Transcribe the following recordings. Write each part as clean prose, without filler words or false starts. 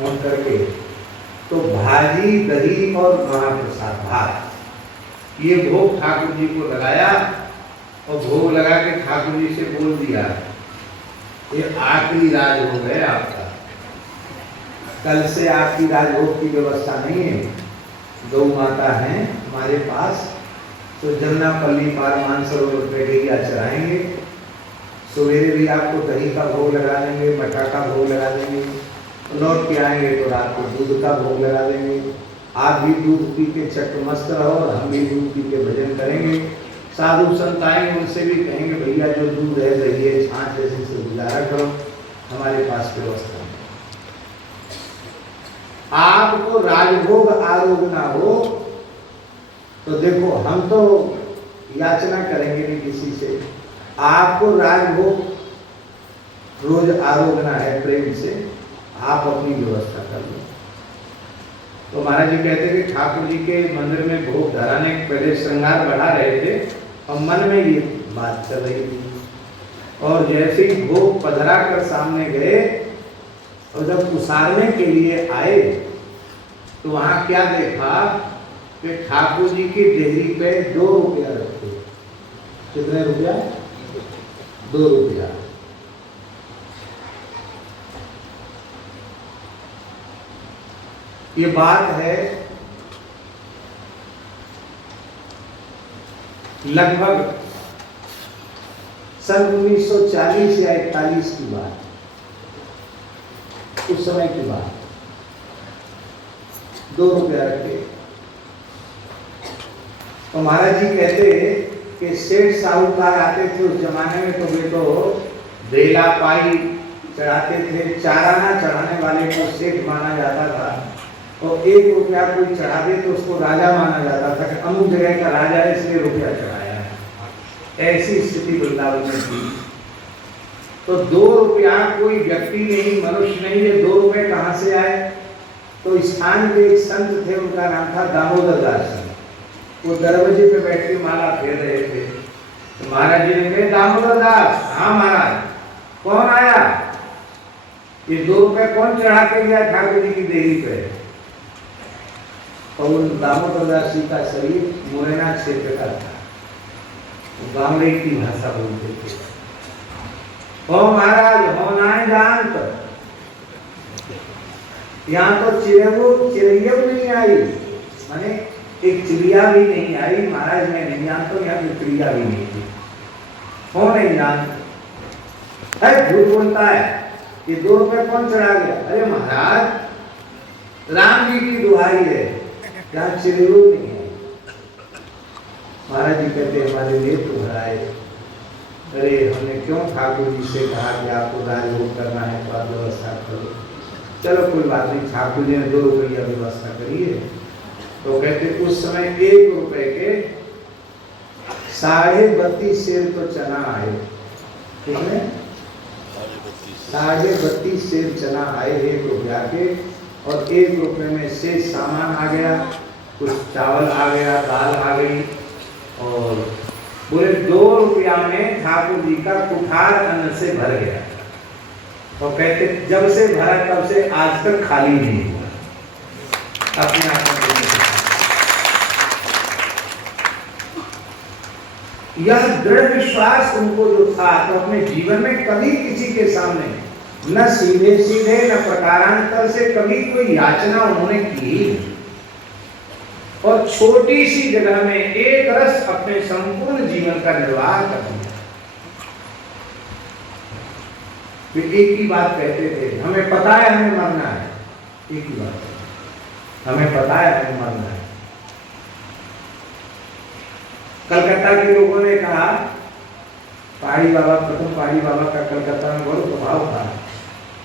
Phone करके, तो भाजी दही और महाप्रसाद भात, ये भोग ठाकुर जी को लगाया और भोग लगा के ठाकुर जी से बोल दिया, ये आखिरी राजभोग है आपका, कल से आपकी राजभोग की व्यवस्था नहीं है। गौ माता है हमारे पास, तो जमुनापल्ली पार मानसरोवर पे गैया चढ़ाएंगे, सवेरे भी आपको दही का भोग लगा देंगे, मठा का भोग लगा देंगे, लौट के आएंगे तो रात को दूध का भोग लगा देंगे। आप भी दूध पी के चटमस्त रहो और हम भी दूध पी के भजन करेंगे। साधु संत आएंगे, उनसे भी कहेंगे भैया जो दूध है दही है छाछ जैसे से गुजारा करो, हमारे पास व्यवस्था है। आपको राजभोग आरोग ना हो तो देखो हम तो याचना करेंगे नहीं किसी से, आपको राजभोग रोज आरोगना है प्रेम से, आप अपनी व्यवस्था कर लो। तो महाराज जी कहते कि ठाकुर जी के मंदिर में भोग धराने के पहले श्रृंगार बढ़ा रहे थे और मन में ये बात चल रही थी, और जैसे ही भोग पधरा कर सामने गए और जब उसारने के लिए आए तो वहां क्या देखा कि ठाकुर जी की देहरी पे 2 रुपया रखे। कितने रुपया? 2 रुपया। ये बात है लगभग सन 1940 या 41 की बात, उस समय की बात। 2 रुपया रखे। तो महाराज जी कहते कि सेठ साहूकार आते थे उस जमाने में, तो वे तो बेला पाई चढ़ाते थे, चाराना चढ़ाने वाले को सेठ माना जाता था, और 1 रुपया कोई चढ़ा दे तो उसको राजा माना जाता था कि अमुक जगह का राजा है इसलिए रुपया चढ़ाया है। ऐसी स्थिति वृंदावन में थी। तो 2 रुपया कोई व्यक्ति नहीं, मनुष्य नहीं, ये 2 रुपए कहाँ से आए? तो स्थान के एक संत थे, उनका नाम था दामोदर दास। वो दरवाजे पे बैठ के माला फेर रहे थे। तो महाराज जी ने कहा दामोदर दास। हाँ महाराज। कौन आया? ये 2 रुपए कौन चढ़ा के गया ठाकुर जी की देवी पे? और उन दामोदर दास जी का शरीर मुरैना क्षेत्र का था, गांवड़ी की भाषा बोलते थे। ओ महाराज हो नाय जानत, यहाँ तो चिड़िया नहीं आई, माने एक चिड़िया भी नहीं आई। महाराज मैं नहीं जानता, यहाँ की चिड़िया भी नहीं थी। हो नहीं जानते है, झूठ बोलता है। ये 2 रुपए कौन चढ़ा गया? अरे महाराज राम जी की दुहाई है, यहाँ चिड़िया नहीं है। महाराज जी कहते हमारे लिए तो भराए। अरे हमने क्यों ठाकुर जी से कहा कि आपको राजभोग करना है तो आप व्यवस्था करो। चलो कोई बात नहीं, ठाकुर जी ने 2 रुपया व्यवस्था करी है। तो कहते उस समय 1 रुपए के 32.5 सेर तो चना आए। कितने? 32.5 सेर चना आए 1 रुपया के, और 1 रुपए में से सामान आ गया, कुछ चावल आ गया, दाल आ गई, और पूरे 2 रुपया में ठाकुर जी का कुठार अन्न से भर गया। और कहते जब से भरा तब से आज तक खाली नहीं हुआ। अपने आप यह दृढ़ विश्वास उनको जो था, तो अपने जीवन में कभी किसी के सामने न सीधे सीधे न प्रकारांतर से कभी कोई याचना उन्होंने की, और छोटी सी जगह में एक रस अपने संपूर्ण जीवन का निर्वाह कर दिया। वे एक ही बात कहते थे, हमें पता है हमें मरना है। एक ही बात, हमें पता है हमें मरना है। कलकत्ता के लोगों ने कहा, पहाड़ी बाबा, प्रथम पहाड़ी बाबा का कलकत्ता में बहुत प्रभाव था,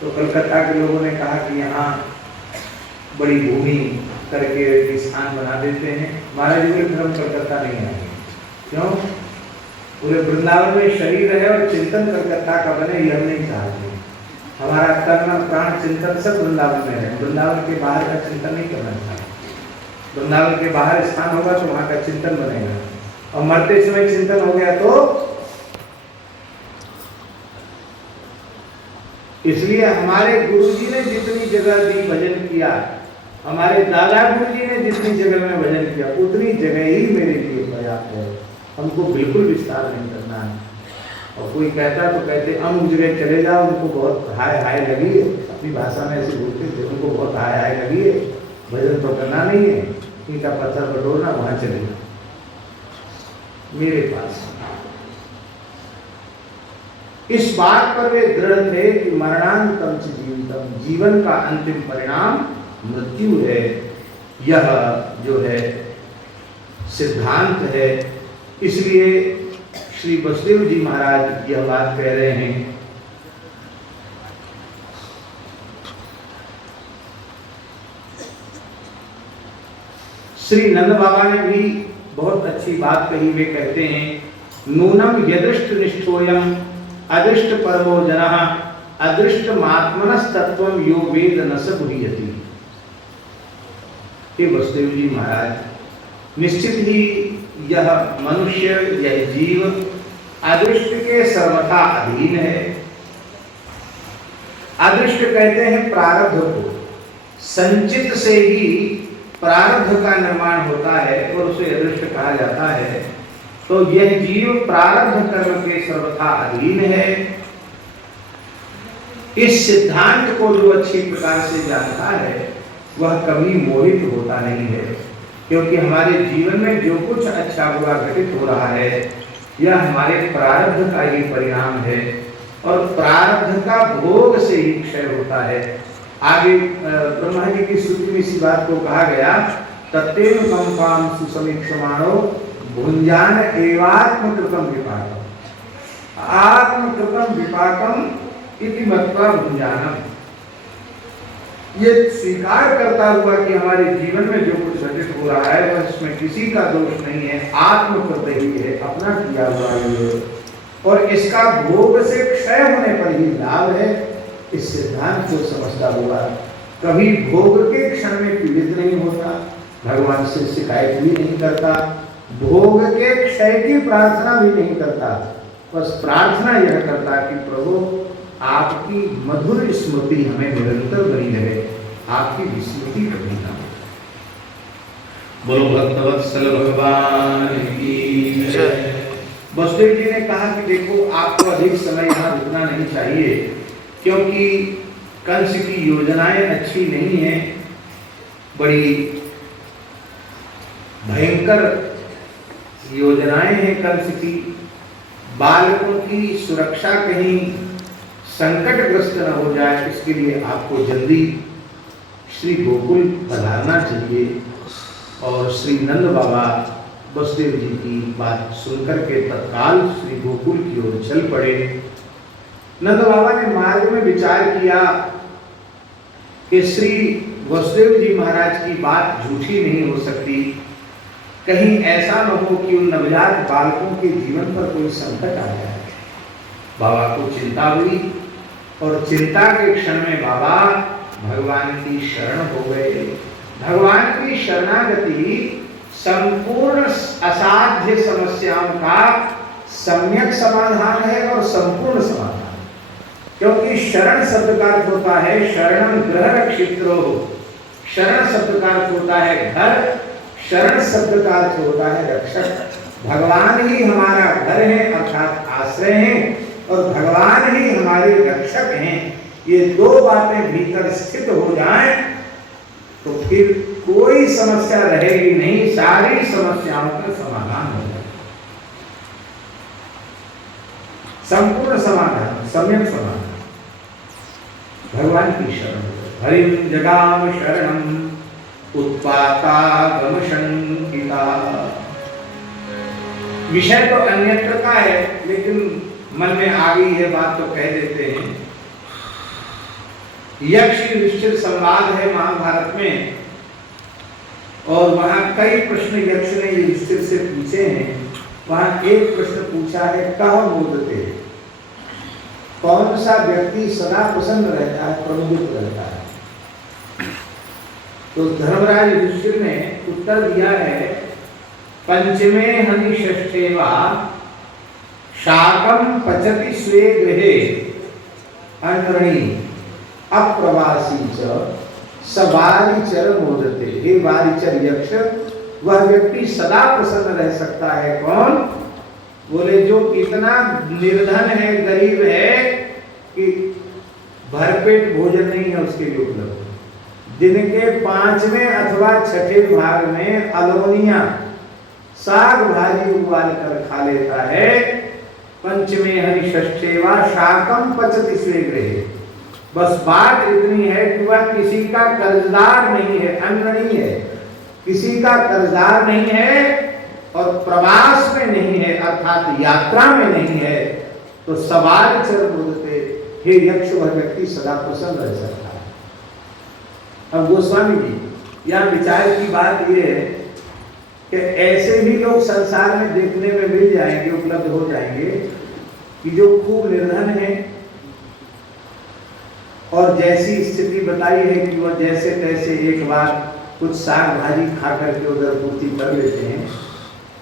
तो कलकत्ता के लोगों ने कहा कि यहाँ बड़ी भूमि करके स्थान बना देते हैं। महाराज जी के हम कलकत्ता नहीं आएंगे। क्यों? पूरे वृंदावन में शरीर है और चिंतन कलकत्ता का बने, यह नहीं चाहते। हमारा तन प्राण चिंतन सब वृंदावन में है, वृंदावन के बाहर का चिंतन नहीं करना चाहते। वृंदावन के बाहर स्थान होगा तो वहां का चिंतन बनेगा, और मरते समय चिंतन हो गया तो इसलिए हमारे गुरुजी ने जितनी जगह दी भजन किया, हमारे दादा गुरुजी ने जितनी जगह में भजन किया, उतनी जगह ही मेरे लिए पर्याप्त है। हमको बिल्कुल विस्तार नहीं करना है। और कोई कहता तो कहते अमुक जगह चले जाओ, उनको बहुत हाय हाय लगी है, अपनी भाषा में ऐसे बोलते थे, उनको बहुत हाय हाय लगी है, भजन तो करना नहीं है, ईंटा पत्थर बटोरना, वहां चले जाओ। मेरे पास इस बात पर वे दृढ़ थे कि मरणांतम च जीवितम, जीवन का अंतिम परिणाम मृत्यु है। यह जो है सिद्धांत है। इसलिए श्री वसुदेव जी महाराज यह बात कह रहे हैं। श्री नंद बाबा ने भी बहुत अच्छी बात कही। वे कहते हैं नूनम यदृष्ट निष्ठोयम अदृष्ट परमो जनः अदृष्ट मात्मनस्तत्वम यो वेद न स गुह्यति। हे वसुदेव जी महाराज, निश्चित ही यह मनुष्य, यह जीव अदृष्ट के सर्वथा अधीन है। अदृष्ट कहते हैं प्रारब्ध को। संचित से ही प्रारब्ध का निर्माण होता है और उसे अदृष्ट कहा जाता है। तो यह जीव प्रारब्ध कर्म के सर्वथा अधीन है। इस सिद्धांत को जो अच्छी प्रकार से जानता है वह कभी मोहित होता नहीं है, क्योंकि हमारे जीवन में जो कुछ अच्छा बुरा घटित हो रहा है यह हमारे प्रारब्ध का ही परिणाम है और प्रारब्ध का भोग से ही क्षय होता है। आगे ब्रह्मा जी की स्तुति में इसी बात को कहा गया, तत्तेन कंपाम सुसमीक्षमाणो भुंजान एवात्मकृतम विपाकम, आत्मकृतम विपाकम इति मत्वा भुंजानम। ये स्वीकार करता हुआ कि हमारे जीवन में जो कुछ घटित हो रहा है वह इसमें किसी का दोष नहीं है, आत्मकृत ही है, अपना किया हुआ है और इसका भोग से क्षय होने पर ही लाभ है। इस सिद्धांत को समझता हुआ कभी भोग के क्षण में पीड़ित नहीं होता, भगवान से शिकायत भी नहीं करता, भोग के क्षय की प्रार्थना भी नहीं करता, बस प्रार्थना यह करता कि प्रभु आपकी मधुर स्मृति हमें निरंतर बनी रहे, आपकी विस्मृति कभी ना हो। बोलो भक्तवत्सल भगवान की जय। वसुदेव जी ने कहा कि देखो आपको अधिक समय यहाँ रुकना नहीं चाहिए, क्योंकि कंस की योजनाएं अच्छी नहीं है, बड़ी भयंकर योजनाएं हैं कंस की। बालकों की सुरक्षा कहीं संकटग्रस्त न हो जाए, इसके लिए आपको जल्दी श्री गोकुल पधारना चाहिए। और श्री नंद बाबा वसुदेव जी की बात सुनकर के तत्काल श्री गोकुल की ओर चल पड़े। नंद बाबा ने मार्ग में विचार किया कि श्री वसुदेव जी महाराज की बात झूठी नहीं हो सकती, कहीं ऐसा न हो कि उन नवजात बालकों के जीवन पर कोई संकट आ जाए। बाबा को चिंता हुई और चिंता के क्षण में बाबा भगवान की शरण हो गए। भगवान की शरणागति संपूर्ण असाध्य समस्याओं का सम्यक समाधान है और संपूर्ण समाधान, क्योंकि शरण शब्द का अर्थ होता है शरणम गृह रक्षित्रो। शरण शब्द का अर्थ होता है घर, शरण शब्द का अर्थ होता है रक्षक। भगवान ही हमारा घर है अर्थात आश्रय है और भगवान ही हमारे रक्षक हैं। ये दो बातें भीतर स्थित हो जाएं तो फिर कोई समस्या रहेगी नहीं, सारी समस्याओं का समाधान हो जाए, संपूर्ण समाधान, सम्यक समाधान। भगवान की शरण, हरिं जगाम शरणम उत्पाता गम शंकिता। विषय तो अन्यत्र का है, लेकिन मन में आ गई है बात तो कह देते हैं। यक्ष युधिष्ठिर संवाद है महाभारत में और वहां कई प्रश्न यक्ष ने युधिष्ठिर से पूछे हैं। वहां एक प्रश्न पूछा है, कह मोदते, कौन सा व्यक्ति सदा प्रसन्न रहता है, प्रमुदित रहता है। तो धर्मराज युधिष्ठिर ने उत्तर दिया है, पंचमे हनि षष्ठे वा शाकम पचति स्वे गृहे अनृणी अप्रवासी च सबारिचर मोदते। हे बारिचर यक्ष, वह व्यक्ति सदा प्रसन्न रह सकता है। कौन? बोले जो इतना निर्धन है, गरीब है कि भरपेट भोजन नहीं है उसके लिए उपलब्ध, जिनके 5वें अथवा 6ठे भाग में अलोनिया साग भाजी उबाल कर खा लेता है, पंचमे हरि षष्ठेवा शाकम पचति स्वेग्रहे। बस बात इतनी है कि वह किसी का कर्जदार नहीं है, अनृणी है, किसी का कर्जदार नहीं है और प्रवास में नहीं है अर्थात यात्रा में नहीं है, तो सवाल चर बोलते हे यक्ष, वह व्यक्ति सदा प्रसन्न रह सकता है। अब गोस्वामी जी यहाँ विचार की बात यह है कि ऐसे भी लोग संसार में देखने में मिल जाएंगे, उपलब्ध हो जाएंगे कि जो खूब निर्धन है और जैसी स्थिति बताई है कि वह जैसे तैसे एक बार कुछ साग भाजी खा करके उधर पूर्ति कर लेते हैं,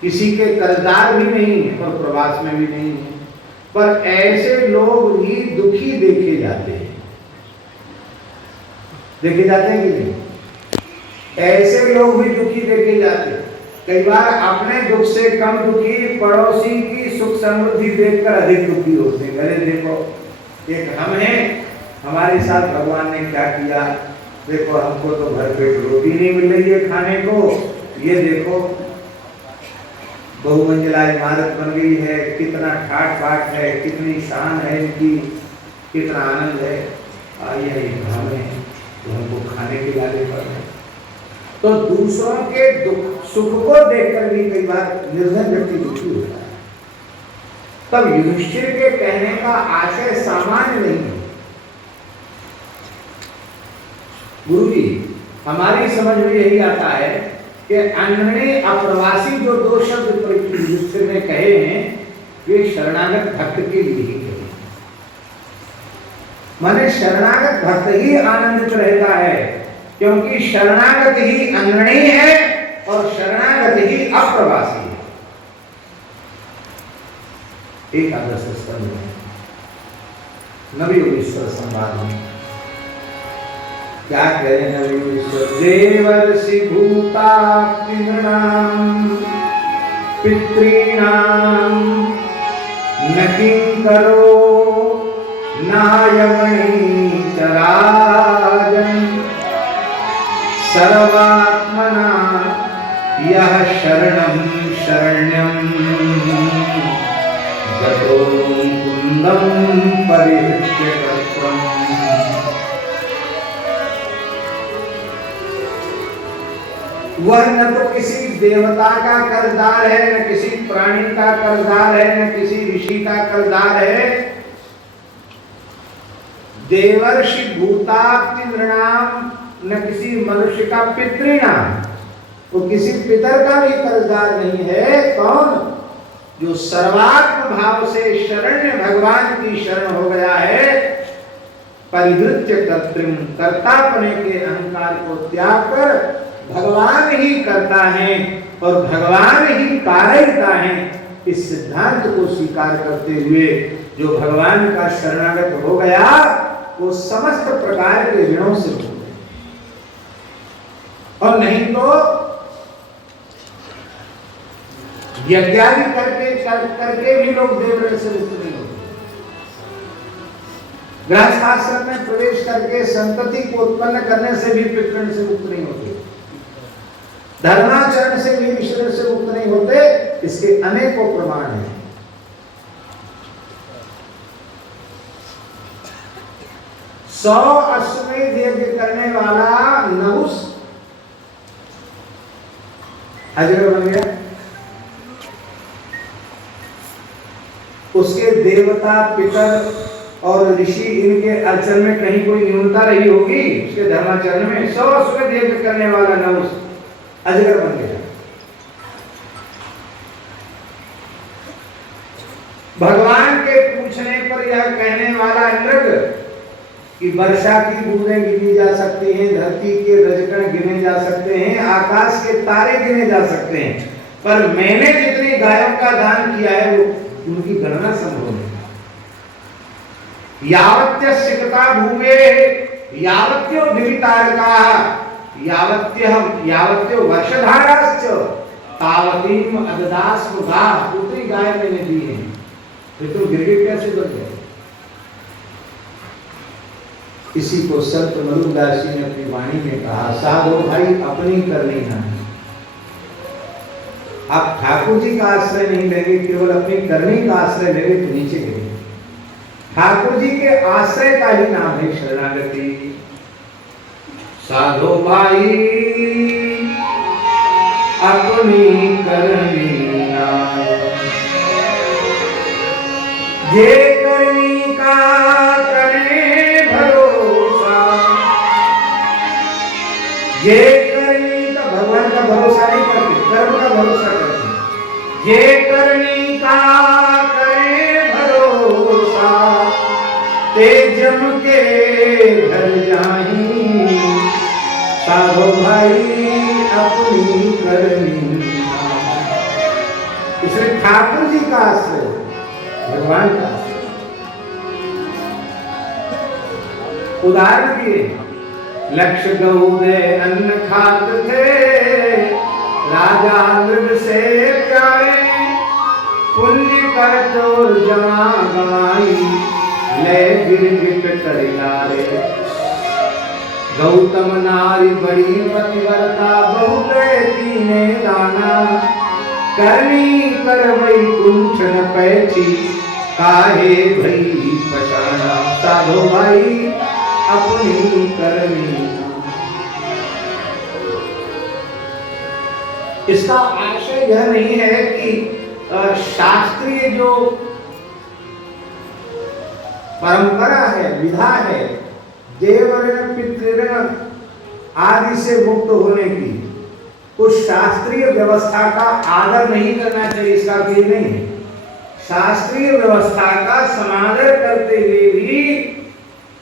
किसी के कर्जदार भी नहीं है और प्रवास में भी नहीं है, पर ऐसे लोग भी दुखी देखे जाते हैं। देखे जाते हैं कि नहीं? ऐसे लोग भी दुखी देखे जाते हैं। कई बार अपने दुख से कम दुखी पड़ोसी की सुख समृद्धि देखकर अधिक दुखी होते हैं। अरे देखो, एक हम हैं, हमारे साथ भगवान ने क्या किया, देखो हमको तो भरपेट रोटी नहीं मिल रही है खाने को, ये देखो बहुमंजिला इमारत बन गई है, कितना ठाट बाट है, कितनी शान है इनकी, कितना आनंद है, ये हम हैं तो हमको खाने के लाले पर है। तो दूसरों के दुख सुख को देखकर भी कई बार निर्धन व्यक्ति दुखी होता है। तब युधिष्ठिर के कहने का आशय सामान्य नहीं है। गुरु जी, हमारी समझ में यही आता है कि अनृणी अप्रवासी जो दो शब्द युधिष्ठिर ने कहे हैं, वे शरणागत भक्त के लिए ही कहे। माने शरणागत भक्त ही आनंदित रहता है, क्योंकि शरणागत ही अनृणी है और शरणागत ही अप्रवासी है। एक आदर्श स्कंद में नवयोगेश्वर संवाद में क्या कह रहे हैं नवयोगेश्वर? देवर्षि भूतात्मनां पितॄणां न किंकरो नायवणी चराजन् सर्वात्मना यः शरणं शरण्यं गतो कुन्दं परिहृत्य कर्त्रम्। वह न तो किसी देवता का कर्जदार है, न किसी प्राणी का कर्जदार है, न किसी ऋषि का कर्जदार है। देवर्षि भूताप्ति नृणाम, न किसी मनुष्य का पितृणाम, तो किसी पितर का भी कर्जदार नहीं है। कौन? जो सर्वात्म भाव से शरण्य भगवान की शरण हो गया है, परिवृत्य कर्तृम, कर्तापने के अहंकार को त्याग कर भगवान ही करता है और भगवान ही कारयता है, इस सिद्धांत को स्वीकार करते हुए जो भगवान का शरणागत हो गया, वो समस्त प्रकार के ऋणों से मुक्त है। और नहीं तो यज्ञादि करके भी लोग देवऋण से मुक्त नहीं होते। गृहस्थाश्रम में प्रवेश करके संतति को उत्पन्न करने से भी पितृण से मुक्त नहीं होते। धर्माचरण से भी ईश्वर से मुक्त नहीं होते। इसके अनेकों प्रमाण हैं। 100 अश्वमेध यज्ञ करने वाला नहुस अजगर बन गया। उसके देवता पितर और ऋषि इनके आचरण में कहीं कोई न्यूनता रही होगी? उसके धर्माचरण में 100 अश्वमेध यज्ञ करने वाला नहुस अजगर बन गया। भगवान के पूछने पर यह कहने वाला नृग कि वर्षा की बूंदें गिनी जा सकती हैं, धरती के रजकण गिने जा सकते हैं, आकाश के तारे गिने जा सकते हैं, पर मैंने जितनी गायों का दान किया है वो उनकी गणना संभव नहीं। यावत्यस्य कृता भूमे यावत्यो दिवितारका यावत्यो वर्षधाराश्च तावतीम अददास गा दूसरी गाय मैंने दी है। फिर तो गिरगिट कैसे बन गए? इसी को संत मरुदास जी ने अपनी वाणी में कहा, साधो भाई अपनी करनी ना, आप ठाकुर जी का आश्रय नहीं लेंगे, केवल अपनी करनी का आश्रय लेंगे तो नीचे गिरेंगे। ठाकुर जी के आश्रय का ही नाम है शरणागति। साधो भाई अपनी करनी ना, ये करनी का करे भरोसा, ये करनी का भगवान का भरोसा नहीं करते, कर्म का भरोसा करते। ये करनी का करे भरोसा, ते जम के घर जाही, साधो भाई अपनी करनी। इसलिए ठाकुर जी का आश्रय, भगवान का आश्रय। उदाहरण दिए, लक्ष्य गौदे अन्न खात थे, राजा मृग से प्यारे, पुण्य कर चोर जमा गवाई, ले गिरगिट करिलारे। गौतम नारी बड़ी पतिव्रता, बहुत कीने दाना, करनी करवई कुंठ न पैठी, काहे भई पछाना, साधो भाई अपनी करनी। इसका आशय यह नहीं है कि शास्त्रीय जो परंपरा है, विधा है, देवऋण पितृऋण आदि से मुक्त होने की, उस शास्त्रीय व्यवस्था का आदर नहीं करना चाहिए, इसका अर्थ नहीं है। शास्त्रीय व्यवस्था का समादर करते हुए भी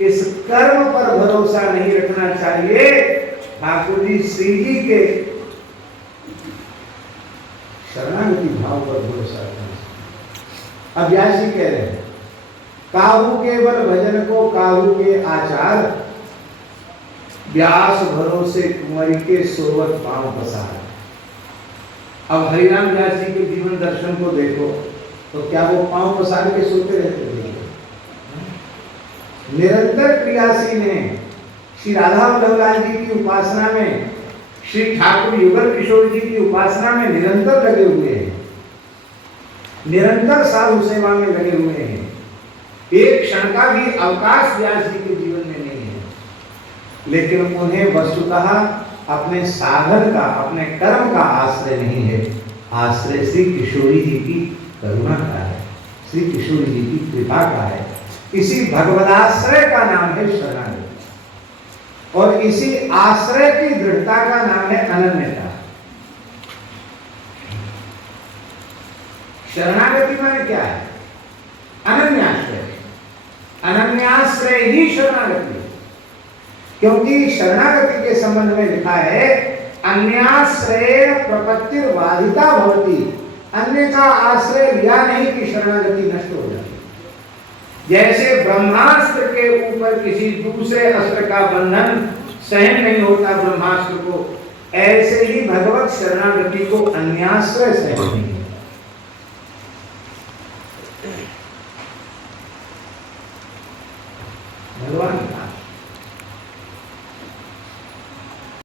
इस कर्म पर भरोसा नहीं रखना चाहिए। ठाकुर जी श्री जी के शरणागति भाव पर भरोसा रखना चाहिए। अब व्यास जी कह रहे हैं, काहू केवल भजन को काहू के आचार, व्यास भरोसे कुंवरी के सोवत पांव पसार। अब हरिराम व्यास जी के जीवन दर्शन को देखो तो क्या वो पांव पसार के सोते रहते थे? निरंतर क्रियाशील हैं। श्री राधा वल्लभलाल जी की उपासना में, श्री ठाकुर युगल किशोर जी की उपासना में निरंतर लगे हुए हैं, निरंतर साधु सेवा में लगे हुए हैं। एक क्षण का भी अवकाश व्यास जी के जीवन में नहीं है, लेकिन उन्हें वस्तुतः अपने साधन का, अपने कर्म का आश्रय नहीं है। आश्रय श्री किशोरी जी की करुणा का है, श्री किशोरी जी की कृपा का है। इसी भगवदाश्रय का नाम है शरणागति, और इसी आश्रय की दृढ़ता का नाम है अनन्यता। शरणागति माने क्या है? अनन्याश्रय। अनन्याश्रय ही शरणागति, क्योंकि शरणागति के संबंध में लिखा है अन्याश्रय प्रपत्तिर्बाधिता भवति, अन्य का आश्रय लिया नहीं कि शरणागति नष्ट हो जाती। जैसे ब्रह्मास्त्र के ऊपर किसी दूसरे अस्त्र का बंधन सहन नहीं होता ब्रह्मास्त्र को, ऐसे ही भगवत शरणागति को अन्याश्रय सहन नहीं